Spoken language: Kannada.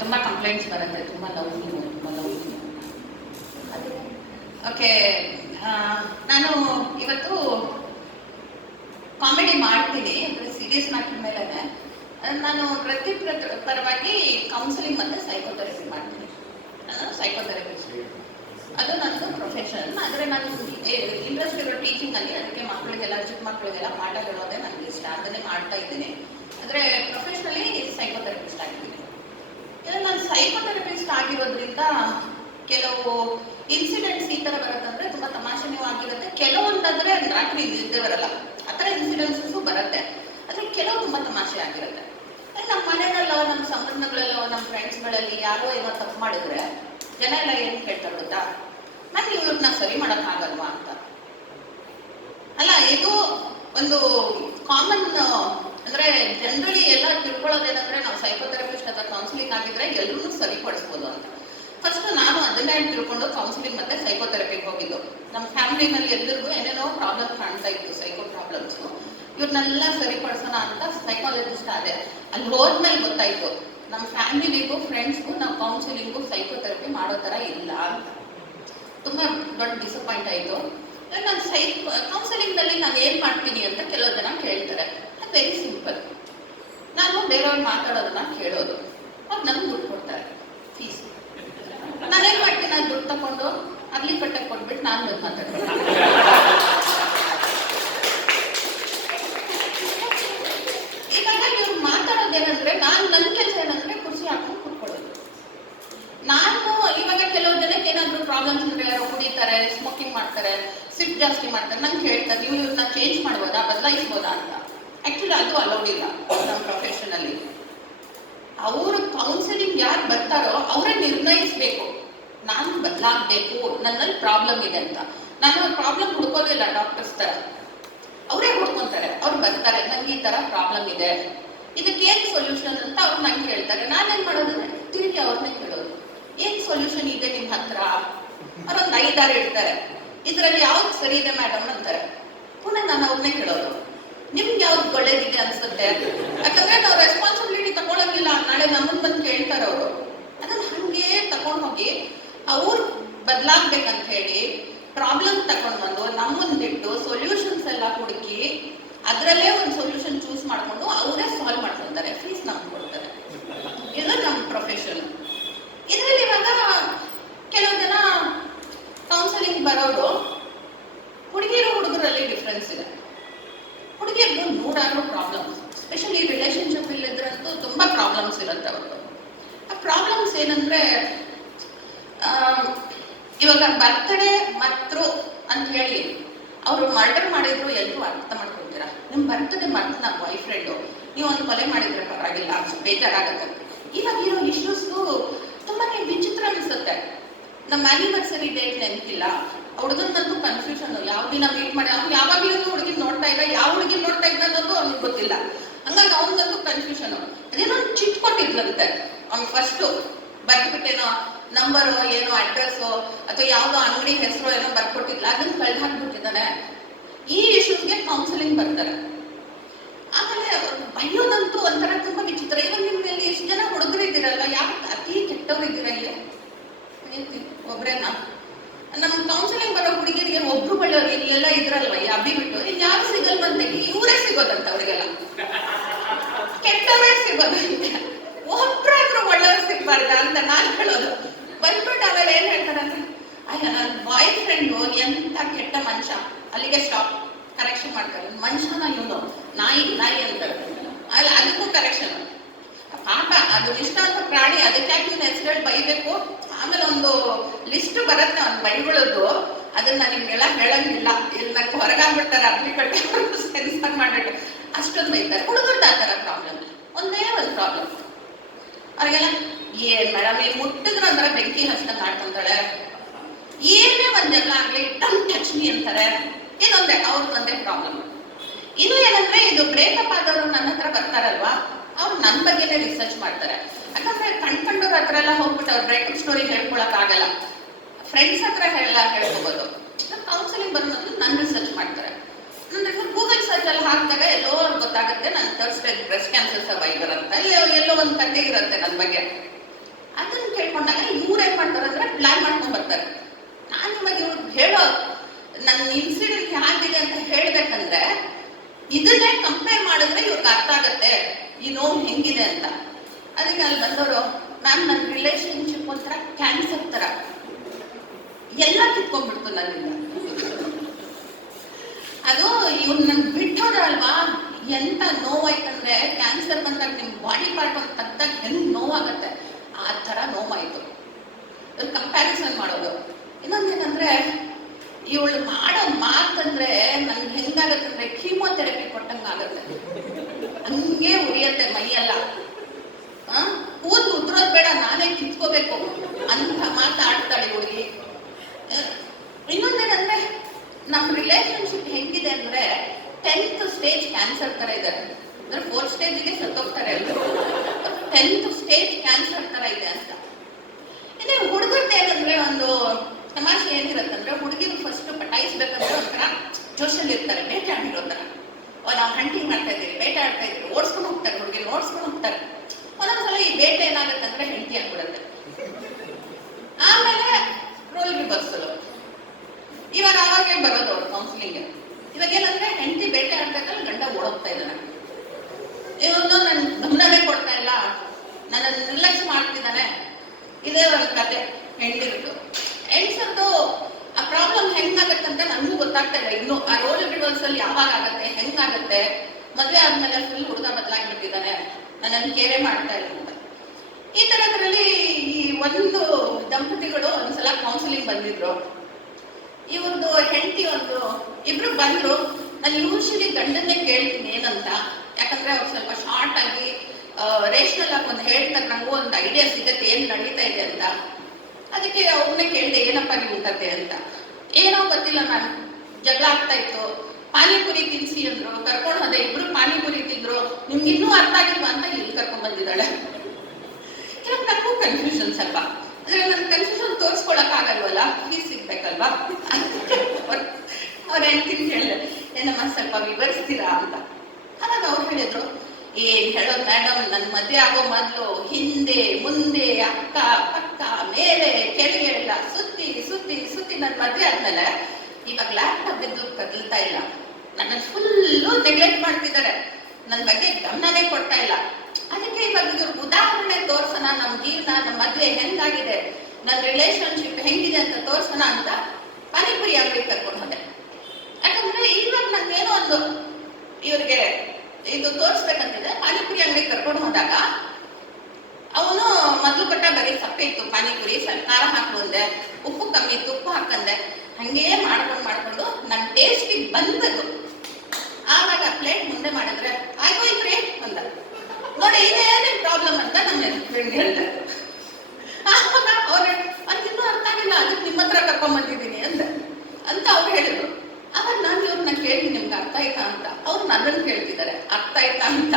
ತುಂಬ ಕಂಪ್ಲೇಂಟ್ಸ್ ಬರುತ್ತೆ, ತುಂಬ ಲವ್ ಅದೇ. ಓಕೆ, ನಾನು ಇವತ್ತು ಕಾಮಿಡಿ ಮಾಡ್ತೀನಿ ಅಂದರೆ ಸೀರಿಯಸ್ ಮ್ಯಾಟರ್ ಮೇಲೆ. ನಾನು ಪರವಾಗಿ ಕೌನ್ಸಿಲಿಂಗ್ ಮತ್ತು ಸೈಕೋಥೆರಪಿ ಮಾಡ್ತೀನಿ. ನಾನು ಸೈಕೋಥೆರಪಿಸ್ಟ್, ಅದು ನನ್ನದು ಪ್ರೊಫೆಷನ್. ಆದರೆ ನಾನು ಇಂಟ್ರೆಸ್ಟ್ ಇರೋ ಟೀಚಿಂಗಲ್ಲಿ, ಅದಕ್ಕೆ ಮಕ್ಕಳಿಗೆಲ್ಲ, ಚಿಕ್ಕ ಮಕ್ಕಳಿಗೆಲ್ಲ ಪಾಠ ಹೇಳೋದೇ ನನಗೆ ಇಷ್ಟ, ಅದನ್ನೇ ಮಾಡ್ತಾ ಇದ್ದೀನಿ. ಆದರೆ ಪ್ರೊಫೆಷನಲಿ ಸೈಕೋಥೆರಪಿಸ್ಟ್ ಆಗಿದ್ದೀನಿ. ನಾನು ಸೈಕೋಥೆರಪಿಸ್ಟ್ ಆಗಿರೋದ್ರಿಂದ ಕೆಲವು ಇನ್ಸಿಡೆಂಟ್ಸ್ ಈ ಥರ ಬರುತ್ತಂದರೆ ತುಂಬ ತಮಾಷೆನೂ ಆಗಿರುತ್ತೆ. ಕೆಲವೊಂದಾದರೆ ರಾತ್ರಿ ನಿದ್ದೆ ಬರಲ್ಲ, ಆ ಥರ ಇನ್ಸಿಡೆನ್ಸು ಬರುತ್ತೆ. ಆದರೆ ಕೆಲವು ತುಂಬ ತಮಾಷೆ ಆಗಿರುತ್ತೆ. ನಮ್ಮ ಮನೆಯಲ್ಲೋ, ನಮ್ಮ ಸಂಬಂಧಗಳಲ್ಲೋ, ನಮ್ಮ ಫ್ರೆಂಡ್ಸ್ಗಳಲ್ಲಿ ಯಾರೋ ಏನೋ ತಪ್ಪು ಮಾಡಿದ್ರೆ ಜನ ಎಲ್ಲ ಏನು ಕೇಳ್ತಾರೆ ಗೊತ್ತಾ, ನಾನು ಇವ್ರನ್ನ ಸರಿ ಮಾಡೋಕ್ಕಾಗಲ್ವಾ ಅಂತ. ಅಲ್ಲ, ಇದು ಒಂದು ಕಾಮನ್, ಅಂದರೆ ಜನರಲಿ ಎಲ್ಲ ತಿಳ್ಕೊಳ್ಳೋದೇನಂದ್ರೆ ನಾವು ಸೈಕೋಥೆರಪಿಸ್ಟ್ ಅಥವಾ ಕೌನ್ಸಿಲಿಂಗ್ ಆಗಿದ್ರೆ ಎಲ್ಲರೂ ಸರಿಪಡಿಸ್ಬೋದು ಅಂತ. ಫಸ್ಟ್ ನಾನು ಅದನ್ನೇ ತಿಳ್ಕೊಂಡು ಕೌನ್ಸಿಲಿಂಗ್ ಮತ್ತೆ ಸೈಕೋಥೆರಪಿಗೆ ಹೋಗಿದ್ದು. ನಮ್ಮ ಫ್ಯಾಮಿಲಿನಲ್ಲಿ ಎಲ್ಲರಿಗೂ ಏನೇನೋ ಪ್ರಾಬ್ಲಮ್ ಕಾಣ್ತಾ ಇತ್ತು, ಸೈಕೋ ಪ್ರಾಬ್ಲಮ್ಸು. ಇವ್ರನ್ನೆಲ್ಲ ಸರಿಪಡಿಸೋಣ ಅಂತ ಸೈಕಾಲಜಿಸ್ಟ್ ಆದೆ. ಅಲ್ಲಿ ಹೋದ್ಮೇಲೆ ಗೊತ್ತಾಯ್ತು ನಮ್ಮ ಫ್ಯಾಮಿಲಿಗೂ ಫ್ರೆಂಡ್ಸ್ಗೂ ನಾವು ಕೌನ್ಸಿಲಿಂಗು ಸೈಕೋಥೆರಪಿ ಮಾಡೋ ಥರ ಇಲ್ಲ ಅಂತ. ತುಂಬ ದೊಡ್ಡ ಡಿಸಪಾಯಿಂಟ್ ಆಯಿತು. ನಾನು ಕೌನ್ಸಿಲಿಂಗ್ನಲ್ಲಿ ನಾನು ಏನು ಮಾಡ್ತೀನಿ ಅಂತ ಕೆಲವು ಜನ ಕೇಳ್ತಾರೆ. ಅದು ವೆರಿ ಸಿಂಪಲ್. ನಾನು ಬೇರೆಯವ್ರು ಮಾತಾಡೋದನ್ನ ಕೇಳೋದು, ಅವ್ರು ನನಗೆ ದುಡ್ಡು ಕೊಡ್ತಾರೆ, ಫೀಸ್. ನಾನೇನು ಮಾಡ್ತೀನಿ, ನಾನು ದುಡ್ಡು ತಗೊಂಡು ಅಲ್ಲಿ ಕಟ್ಟಕ್ಕೆ ಕೊಟ್ಬಿಟ್ಟು ನಾನು ಬಂದು ಮಾತಾಡ್ತೀನಿ. ಇವಾಗ ಇವ್ರು ಮಾತಾಡೋದೇನಂದ್ರೆ, ನನ್ನ ಕೆಲಸ ಏನಂದ್ರೆ ಕುರ್ಚಿ ಹಾಕೊಂಡು ಕೂತ್ಕೊಳ್ಳೋದು. ನಾನು ಇವಾಗ ಕೆಲವು ಜನಕ್ಕೆ ಏನಾದರೂ ಪ್ರಾಬ್ಲಮ್ಸ್ ಅಂದರೆ ಯಾರೋ ಕುಡಿತಾರೆ, ಸ್ಮೋಕಿಂಗ್ ಮಾಡ್ತಾರೆ, ಸಿಟ್ ಜಾಸ್ತಿ ಮಾಡ್ತಾರೆ, ನಂಗೆ ಹೇಳ್ತಾರೆ ನೀವು ಇವ್ರನ್ನ ಚೇಂಜ್ ಮಾಡ್ಬೋದಾ, ಬದಲಾಯಿಸ್ಬೋದಾ ಅಂತ. ಆ್ಯಕ್ಚುಲಿ ಅದು ಅಲೌಡ್ ಇಲ್ಲ ನಮ್ಮ ಪ್ರೊಫೆಷನಲ್ಲಿ. ಅವರು ಕೌನ್ಸಿಲಿಂಗ್ ಯಾರು ಬರ್ತಾರೋ ಅವರೇ ನಿರ್ಣಯಿಸಬೇಕು, ನಾನು ಬದಲಾಗಬೇಕು, ನನ್ನಲ್ಲಿ ಪ್ರಾಬ್ಲಮ್ ಇದೆ ಅಂತ. ನಾನು ಪ್ರಾಬ್ಲಮ್ ಹುಡ್ಕೋದಿಲ್ಲ ಡಾಕ್ಟರ್ಸ್ ಥರ, ಅವರೇ ಹುಡ್ಕೊತಾರೆ. ಅವ್ರು ಬರ್ತಾರೆ, ನಂಗೆ ಈ ಥರ ಪ್ರಾಬ್ಲಮ್ ಇದೆ, ಇದಕ್ಕೆ ಏನು ಸೊಲ್ಯೂಷನ್ ಅಂತ ಅವ್ರು ನಂಗೆ ಹೇಳ್ತಾರೆ. ನಾನೇನು ಮಾಡೋದು, ತಿರುಗಿ ಅವ್ರನ್ನೇ ಕೇಳೋದು, ಏನು ಸೊಲ್ಯೂಷನ್ ಇದೆ ನಿಮ್ಮ ಹತ್ರ. ಅವ್ರೊಂದು 5-6 ಇಡ್ತಾರೆ, ಇದರಲ್ಲಿ ಯಾವ್ದು ಸರಿ ಇದೆ ಮೇಡಮ್ ಅಂತಾರೆ. ಪುನಃ ನಾನು ಅವ್ರನ್ನೇ ಕೇಳೋದು, ನಿಮ್ಗೆ ಯಾವ್ದು ಒಳ್ಳೇದಿದೆ ಅನ್ಸುತ್ತೆ. ಯಾಕಂದ್ರೆ ನಾವು ರೆಸ್ಪಾನ್ಸಿಬಿಲಿಟಿ ತಗೊಳಂಗಿಲ್ಲ, ನಾಳೆ ನಮ್ಮನ್ನು ಬಂದು ಕೇಳ್ತಾರೆ ಅವರು. ಅದನ್ನು ಹಾಗೆ ತಗೊಂಡು ಹೋಗಿ ಅವ್ರು ಬದಲಾಗ್ಬೇಕಂತ ಹೇಳಿ ಪ್ರಾಬ್ಲಮ್ ತಗೊಂಡು ಬಂದು ನಮ್ಮಂದಿಟ್ಟು ಸೊಲ್ಯೂಷನ್ಸ್ ಎಲ್ಲ ಹುಡುಕಿ ಅದರಲ್ಲೇ ಒಂದು ಸೊಲ್ಯೂಷನ್ ಚೂಸ್ ಮಾಡಿಕೊಂಡು ಅವರೇ ಸಾಲ್ವ್ ಮಾಡ್ಕೊಳ್ತಾರೆ, ಫೀಸ್ ನಮ್ಗೆ ಕೊಡ್ತಾರೆ. ಇದು ನಮ್ಮ ಪ್ರೊಫೆಷನ್. ಇದರಲ್ಲಿ ಇವಾಗ ಕೆಲವು ಜನ ಕೌನ್ಸಿಲಿಂಗ್ ಬರೋರು ಹುಡುಗಿರು ಹುಡುಗರಲ್ಲಿ ಡಿಫ್ರೆನ್ಸ್ ಇದೆ. ಹುಡುಗಿಯರು 100 ಪ್ರಾಬ್ಲಮ್ಸ್, ಸ್ಪೆಷಲಿ ರಿಲೇಷನ್ಶಿಪ್ ಇಲ್ಲಿದ್ರಂತೂ ತುಂಬ ಪ್ರಾಬ್ಲಮ್ಸ್ ಇರುತ್ತೆ ಅವ್ರದ್ದು. ಆ ಪ್ರಾಬ್ಲಮ್ಸ್ ಏನಂದರೆ, ಇವಾಗ ಬರ್ತಡೇ ಮತ್ರು ಅಂತ ಹೇಳಿ ಅವರು ಮರ್ಡರ್ ಮಾಡಿದ್ರು ಎಲ್ಲರೂ ಅರ್ಥ ಮಾಡ್ಕೊಳ್ತೀರಾ. ನಿಮ್ಮ ಬರ್ತಡೇ ಮರ್ತು ನಮ್ಮ ಬಾಯ್ ಫ್ರೆಂಡು, ನೀವು ಒಂದು ಕೊಲೆ ಮಾಡಿದ್ರೆ ಪರವಾಗಿಲ್ಲ, ಬೇಜಾರಾಗತ್ತೆ. ಇವಾಗ ಇರೋ ಇಶ್ಯೂಸ್ಗೂ ತುಂಬಾ ವಿಚಿತ್ರ ಅನಿಸುತ್ತೆ. ನಮ್ಮ ಆ್ಯನಿವರ್ಸರಿ ಡೇಟ್ ನೆನಪಿಲ್ಲ, ಹುಡುಗನಂತೂ ಕನ್ಫ್ಯೂಷನ್. ಯಾವ ದಿನ ಮೀಟ್ ಮಾಡಿ, ಅವ್ನು ಯಾವಾಗಲೂ ಹುಡುಗಿ ನೋಡ್ತಾ ಇದ್ದ, ಯಾವ ಹುಡುಗಿ ನೋಡ್ತಾ ಇದ್ದ ಅನ್ನೋದು ಅವ್ನಿಗೆ ಗೊತ್ತಿಲ್ಲ. ಹಂಗಾಗಿ ಅವನಿಗಂತೂ ಕನ್ಫ್ಯೂಷನ್. ಅದೇನೋ ಚಿಟ್ ಕೊಟ್ಟಿದ್ಲಂತೆ ಅವ್ನು ಫಸ್ಟು, ಬರ್ಕೊಬಿಟ್ಟೇನೋ ನಂಬರು, ಏನೋ ಅಡ್ರೆಸ್ಸು ಅಥವಾ ಯಾವುದೋ ಅಂಗಡಿ ಹೆಸರು ಏನೋ ಬರ್ಕೊಟ್ಟಿಲ್ಲ, ಅದನ್ನು ಕಳೆದು ಹಾಕ್ಬಿಟ್ಟಿದ್ದಾನೆ. ಈ ಇಶ್ಯೂಸ್ಗೆ ಕೌನ್ಸಿಲಿಂಗ್ ಬರ್ತಾರೆ. ಆಮೇಲೆ ಬೈಯೋದಂತೂ ಒಂಥರ ತುಂಬ ವಿಚಿತ್ರ. ಇವಾಗ ನಿಮ್ಮಲ್ಲಿ ಎಷ್ಟು ಜನ ಹುಡುಗರು ಇದ್ದೀರಲ್ವ, ಯಾಕೆ ಅತಿ ಕೆಟ್ಟವ್ರು ಇದ್ದೀರ ಇಲ್ಲಿ? ಒಬ್ರೇನಾ? ನಮ್ಮ ಕೌನ್ಸಿಲಿಂಗ್ ಬರೋ ಹುಡುಗಿರಿಗೆ ಒಬ್ರು ಬಳ್ಳೋರು ಇಲ್ಲೆಲ್ಲ ಇದ್ರಲ್ವ, ಈ ಅಬ್ಬಿ ಬಿಟ್ಟು ಇಲ್ಲಿ ಯಾರು ಸಿಗಲ್ವಂತೆ, ಇವರೇ ಸಿಗೋದಂತ ಅವ್ರಿಗೆಲ್ಲ. ಕೆಟ್ಟವರೇ ಸಿಗೋದಂತೆ, ಒಬ್ರಾದ್ರೂ ಒಳ್ಳೆಯವ್ರು ಸಿಗ್ಬಾರ್ದ ಅಂತ ನಾನು ಹೇಳೋದು. ಬಂದ್ಬಿಟ್ಟು ಆಮೇಲೆ ಏನ್ ಹೇಳ್ತಾರಂದ್ರೆ, ಅಯ್ಯ ನನ್ನ ಬಾಯ್ ಫ್ರೆಂಡು ಎಂತ ಕೆಟ್ಟ ಮನುಷ್ಯ, ಅಲ್ಲಿಗೆ ಸ್ಟಾಪ್, ಕರೆಕ್ಷನ್ ಮಾಡ್ತಾರೆ. ಮನುಷ್ಯನ ಇವನು ನಾಯಿ ಅಂತಾರೆ. ಅಲ್ಲಿ ಅದಕ್ಕೂ ಕರೆಕ್ಷನ್. ಪಾಪ ಅದು ನಿಷ್ಠಾಂತ ಪ್ರಾಣಿ, ಅದಕ್ಕಾಗಿ ಇವನು ಹೆಸರುಗಳು ಬೈಬೇಕು. ಆಮೇಲೆ ಒಂದು ಲಿಸ್ಟ್ ಬರುತ್ತೆ ಅವ್ನು ಬೈಗಳದ್ದು, ಅದನ್ನ ನಿಮ್ಗೆಲ್ಲ ಹೇಳಂಗಿಲ್ಲ, ಇಲ್ಲಿ ನಂಗೆ ಹೊರಗಾಗ್ಬಿಡ್ತಾರೆ, ಅಪ್ಲಿಕೇಟ್ ಸೆನ್ಸರ್ ಮಾಡಿಬಿಟ್ಟು ಅಷ್ಟೊಂದು ಬೈತಾರೆ. ಹುಡುಗರ್ದು ಆ ಥರ ಪ್ರಾಬ್ಲಮ್, ಒಂದೇ ಒಂದು ಪ್ರಾಬ್ಲಮ್ ಅವ್ರಿಗೆಲ್ಲ. ಏನ್ ಮೇಡಮ್, ಈ ಮುಟ್ಟಿದ್ರ ಅಂದ್ರೆ ಬೆಂಕಿ ಹಚ್ದಂಗೆ ಆಡ್ಕೊಂತಾಳೆ, ಏನೇ ಒಂದ್ ಜಗಳ ಆಗ್ಲಿ ಡಂಟ್ ಟಚ್ ಮೀ ಅಂತಾರೆ. ಇದೊಂದೇ ಅವ್ರದ್ದೊಂದೇ ಪ್ರಾಬ್ಲಮ್. ಇನ್ನು ಏನಂದ್ರೆ, ಇದು ಬ್ರೇಕಪ್ ಆದವರು ನನ್ನ ಹತ್ರ ಬರ್ತಾರಲ್ವಾ, ಅವ್ರು ನನ್ನ ಬಗ್ಗೆನೇ ರಿಸರ್ಚ್ ಮಾಡ್ತಾರೆ. ಯಾಕಂದ್ರೆ ಕಂಡ್ಕೊಂಡವ್ರ ಹತ್ರ ಎಲ್ಲ ಹೋಗ್ಬಿಟ್ಟು ಅವ್ರ ಬ್ರೇಕಪ್ ಸ್ಟೋರಿ ಹೇಳ್ಕೊಳಕ್ ಆಗಲ್ಲ, ಫ್ರೆಂಡ್ಸ್ ಹತ್ರ ಹೇಳ್ಕೋಬಹುದು. ಕೌನ್ಸಿಲಿಂಗ್ ಬಂದು ನನ್ನ ರಿಸರ್ಚ್ ಮಾಡ್ತಾರೆ. ಅಂದ್ರೆ ಗೂಗಲ್ ಸರ್ಚ್ ಅಲ್ಲಿ ಹಾಕಿದಾಗ ಎಲ್ಲೋ ಗೊತ್ತಾಗುತ್ತೆ, ನನ್ನ third stage breast cancer survivor ಅಂತ, ಎಲ್ಲೋ ಒಂದು ಕತೆ ಇರುತ್ತೆ ನನ್ನ ಬಗ್ಗೆ. ಅದನ್ನ ಕೇಳ್ಕೊಂಡಾಗ ಇವ್ರು ಏನ್ ಮಾಡ್ತಾರೆ ಅಂದ್ರೆ ಪ್ಲಾನ್ ಮಾಡ್ಕೊಂಡ್ ಬರ್ತಾರೆ. ನಾನು ನಿಮಗೆ ಇವ್ರಿಗೆ ಹೇಳೋ ನನ್ನ ಇನ್ಸಿಡೆಂಟ್ ಹೇಗಿದೆ ಅಂತ ಹೇಳ್ಬೇಕಂದ್ರೆ ಇದನ್ನೇ ಕಂಪೇರ್ ಮಾಡಿದ್ರೆ ಇವ್ರಿಗೆ ಅರ್ಥ ಆಗತ್ತೆ ಈ ನೋವು ಹೆಂಗಿದೆ ಅಂತ. ಅದಕ್ಕೆ ಅಲ್ಲಿ ಬಂದವರು, ಮ್ಯಾಮ್ ನನ್ನ ರಿಲೇಶನ್ಶಿಪ್ ಒಂಥರ ಕ್ಯಾನ್ಸರ್ ತರ ಎಲ್ಲ ಕಿತ್ಕೊಂಡ್ಬಿಡ್ತು ನನ್ನಿಂದ. ಅದು ಇವ್ರು ನನ್ ಬಿಟ್ಟೋದ್ರಲ್ವಾ, ಎಂತ ನೋವಾಯ್ತಂದ್ರೆ ಕ್ಯಾನ್ಸರ್ ಬಂದಾಗ ನಿಮ್ ಬಾಡಿ ಪಾರ್ಟ್ ಒಂದು ತಗ್ದಾಗ ಹೆಂಗ್ ನೋವಾಗತ್ತೆ ಆ ತರ ನೋವಾಯ್ತು. ಕಂಪ್ಯಾರಿಸನ್ ಮಾಡೋದು. ಇನ್ನೊಂದೇನಂದ್ರೆ ಇವಳು ಮಾಡೋ ಮಾತಂದ್ರೆ ನನ್ಗೆ ಹೆಂಗಾಗತ್ತಂದ್ರೆ ಕೀಮೋಥೆರಪಿ ಕೊಟ್ಟಂಗಾಗತ್ತೆ, ಹಂಗೆ ಉರಿಯತ್ತೆ ಮೈಯೆಲ್ಲ. ಕೂದಲು ಉದ್ರೋದ್ ಬೇಡ, ನಾನೇ ಕಿತ್ಕೋಬೇಕು ಅಂತ ಮಾತಾಡ್ತಾಳೆ ಹುಡುಗಿ. ಇನ್ನೊಂದೇನಂದ್ರೆ ನಮ್ ರಿಲೇಶನ್ಶಿಪ್ ಹೆಂಗಿದೆ ಅಂದ್ರೆ 10th ಸ್ಟೇಜ್ ಕ್ಯಾನ್ಸರ್ ತರ ಇದೆ. ಅಂದ್ರೆ 4th ಸ್ಟೇಜ್ಗೆ ಸತ್ತೋಗ್ತಾರೆ, 10th ಸ್ಟೇಜ್ ಕ್ಯಾನ್ಸರ್ ತರ ಇದೆ ಅಂತ. ಇನ್ನು ಹುಡುಗರ್ದು ಏನಂದ್ರೆ ಒಂದು ತಮಾಷೆ ಏನಿರತ್ತಂದ್ರೆ, ಹುಡುಗಿರು ಫಸ್ಟ್ ಪಟಾಯಿಸ್ಬೇಕಂದ್ರೆ ಒಂಥರ ಜೋಶಲ್ಲಿ ಇರ್ತಾರೆ, ಬೇಟೆ ಆಡಿರೋ ತರ. ನಾವು ಹಂಟಿಂಗ್ ಮಾಡ್ತಾ ಇದ್ದೀವಿ, ಬೇಟೆ ಆಡ್ತಾ ಇದ್ದೀವಿ, ಓಡಿಸ್ಕೊಂಡು ಹೋಗ್ತಾರೆ, ಹುಡುಗಿ ಓಡಿಸ್ಕೊಂಡು ಹೋಗ್ತಾರೆ. ಒಂದೊಂದ್ಸಲ ಈ ಬೇಟೆ ಏನಾಗತ್ತಂದ್ರೆ ಹೆಂಡತಿ ಆಗ್ಬಿಡುತ್ತೆ. ಆಮೇಲೆ ರೋಲ್ ರಿವರ್ಸಲ್. ಇವಾಗ ಅವಾಗೇ ಬರೋದು ಅವ್ರು ಕೌನ್ಸಿಲಿಂಗ್. ಇವಾಗ ಏನಂದ್ರೆ ಹೆಂಡತಿ ಬೇಟೆ ಆಡ್ಬೇಕಲ್ಲ, ಗಂಡ ಓಡೋಗ್ತಾ ಇದ್ದಾನೆ, ಇವನು ನನ್ ಗಮನನೇ ಕೊಡ್ತಾ ಇಲ್ಲ, ನನ್ನ ನಿರ್ಲಕ್ಷ್ಯ ಮಾಡ್ತಿದ್ದಾನೆ. ಇದೇ ಒಂದು ಕತೆ ಹೆಂಡಿರ್ದು. ಹೆಂಡ್ಸರ್ದು ಆ ಪ್ರಾಬ್ಲಮ್ ಹೆಂಗಾಗತ್ತಂತ ನನಗೂ ಗೊತ್ತಾಗ್ತಾ ಇಲ್ಲ ಇನ್ನು. ಆ ರೋಲ್ ರಿವರ್ಸಲ್ ಯಾವಾಗ ಆಗತ್ತೆ, ಹೆಂಗಾಗತ್ತೆ, ಮದುವೆ ಆದ್ಮೇಲೆ ಫುಲ್ ಹುಡುಗ ಬದಲಾಗ್ಬಿಟ್ಟಿದ್ದಾನೆ, ನನ್ನನ್ನು ಕೇರೆ ಮಾಡ್ತಾ ಇಲ್ಲ ಅಂತ. ಈ ತರದ್ರಲ್ಲಿ ಈ ಒಂದು ದಂಪತಿಗಳು ಒಂದ್ಸಲ ಕೌನ್ಸಿಲಿಂಗ್ ಬಂದಿದ್ರು. ಇವ್ರದ್ದು ಹೆಂಡತಿ ಇಬ್ರು ಬಂದ್ರು. ನಾನು ಯೂಶಲಿ ಗಂಡನ್ನೇ ಕೇಳ್ತೀನಿ ಏನಂತ, ಯಾಕಂದ್ರೆ ಅವ್ರು ಸ್ವಲ್ಪ ಶಾರ್ಟ್ ಆಗಿ ರೇಷನಲ್ ಆಗಿ ಒಂದು ಹೇಳ್ತಾರೆ, ನಂಗೂ ಒಂದು ಐಡಿಯಾ ಸಿಗತ್ತೆ ಏನ್ ನಡೀತಾ ಇದೆ ಅಂತ. ಅದಕ್ಕೆ ಅವ್ರನ್ನೇ ಕೇಳಿದೆ, ಏನಪ್ಪ ನೀವು ಕತೆ ಅಂತ. ಏನೋ ಗೊತ್ತಿಲ್ಲ ಮ್ಯಾಮ್, ಜಗಳ ಆಗ್ತಾ ಇತ್ತು, ಪಾನಿಪುರಿ ತಿನ್ಸಿ ಅಂದ್ರು, ಕರ್ಕೊಂಡು ಹೋದೆ, ಇಬ್ರು ಪಾನಿಪುರಿ ತಿಂದ್ರು, ನಿಮ್ಗೆ ಇನ್ನೂ ಅರ್ಥ ಆಗಿಲ್ವಾ ಅಂತ ಇಲ್ಲಿ ಕರ್ಕೊಂಡ್ ಬಂದಿದ್ದಾಳೆ. ಇವಾಗ ನನಗೂ ಕನ್ಫ್ಯೂಷನ್ ಸ್ವಲ್ಪ. ಅಂದ್ರೆ ನನ್ ಕನ್ಫ್ಯೂಷನ್ ತೋರಿಸ್ಕೊಳಕ್ ಆಗಲ್ವಲ್ಲ, ಫೀಸ್ ಸಿಗ್ಬೇಕಲ್ವಾ. ಅವ್ರ ಹೆಂಡ್ತಿನ ಹೇಳಿದೆ, ಏನಮ್ಮ ಸ್ವಲ್ಪ ವಿವರಿಸ್ತೀರಾ ಅಂತ. ಅವಾಗ ಅವ್ರು ಹೇಳಿದ್ರು, ಏನ್ ಹೇಳೋದು ಮೇಡಮ್, ನನ್ ಮದ್ವೆ ಆಗೋ ಮೊದ್ಲು ಹಿಂದೆ ಮುಂದೆ ಅಕ್ಕ ಪಕ್ಕ ಮೇಲೆ ಕೆಳಗೆ ಎಲ್ಲ ಸುತ್ತಿ ಸುತ್ತಿ ಸುತ್ತಿ ನನ್ ಮದ್ವೆ ಆದ್ಮೇಲೆ ಇವಾಗ ಲ್ಯಾಪ್ಟಾಪ್ ಇದ್ದು ಕದಲ್ತಾ ಇಲ್ಲ, ನನ್ನ ಫುಲ್ಲು ನೆಗ್ಲೆಕ್ಟ್ ಮಾಡ್ತಿದ್ದಾರೆ, ನನ್ ಬಗ್ಗೆ ಗಮನನೇ ಕೊಡ್ತಾ ಇಲ್ಲ. ಅದಕ್ಕೆ ಇವಾಗ ಇವ್ರಿಗೆ ಉದಾಹರಣೆ ತೋರ್ಸೋಣ, ನಮ್ ಜೀವನ ನಮ್ಮ ಮದ್ವೆ ಹೆಂಗಾಗಿದೆ, ನನ್ನ ರಿಲೇಶನ್ಶಿಪ್ ಹೆಂಗಿದೆ ಅಂತ ತೋರ್ಸೋಣ ಅಂತ ಪಾನಿಪುರಿ ಅಂಗಡಿ ಕರ್ಕೊಂಡು ಹೋದೆ. ಯಾಕಂದ್ರೆ ಇವಾಗ ನಂಗೇನೋ ಒಂದು ಇವ್ರಿಗೆ ಇದು ತೋರಿಸ್ಬೇಕಂತಿದೆ. ಪಾನಿಪುರಿ ಅಂಗಡಿ ಕರ್ಕೊಂಡು ಹೋದಾಗ ಅವನು ಮೊದಲು ಕೊಟ್ಟ ಬರೀ ಸಪ್ಪೆ ಇತ್ತು ಪಾನಿಪುರಿ, ಸ್ವಲ್ಪ ಖಾರ ಹಾಕೊಂಡೆ, ಉಪ್ಪು ಕಮ್ಮಿ ಇತ್ತು, ಉಪ್ಪು ಹಾಕಂದೆ, ಹಂಗೇ ಮಾಡ್ಕೊಂಡು ನನ್ನ ಟೇಸ್ಟಿಗೆ ಬಂದದ್ದು. ಆವಾಗ ಪ್ಲೇಟ್ ಮುಂದೆ ಮಾಡಿದ್ರೆ ಆಗೋಯ್ತ್ರಿ ಅಂದ. ನೋಡಿ ಇದೇನೇ ಪ್ರಾಬ್ಲಮ್ ಅಂತ ನನ್ನ ಫ್ರೆಂಡ್ ಹೇಳ್ದೆ. ಆವಾಗ ಅವ್ರು ಅದಿನ್ನೂ ಅರ್ಥ ಆಗಿಲ್ಲ, ಅದಕ್ಕೆ ನಿಮ್ಮ ಹತ್ರ ಕರ್ಕೊಂಡ್ ಬಂದಿದ್ದೀನಿ ಅಂತ ಅವ್ರು ಹೇಳಿದ್ರು. ಆವಾಗ ನಾನು ಇವ್ರನ್ನ ಕೇಳಿ ನಿಮ್ಗೆ ಅರ್ಥ ಆಯ್ತಾ ಅಂತ. ಅವ್ರು ನನ್ನನ್ನು ಕೇಳ್ತಿದ್ದಾರೆ, ಅರ್ಥ ಆಯ್ತಾ ಅಂತ.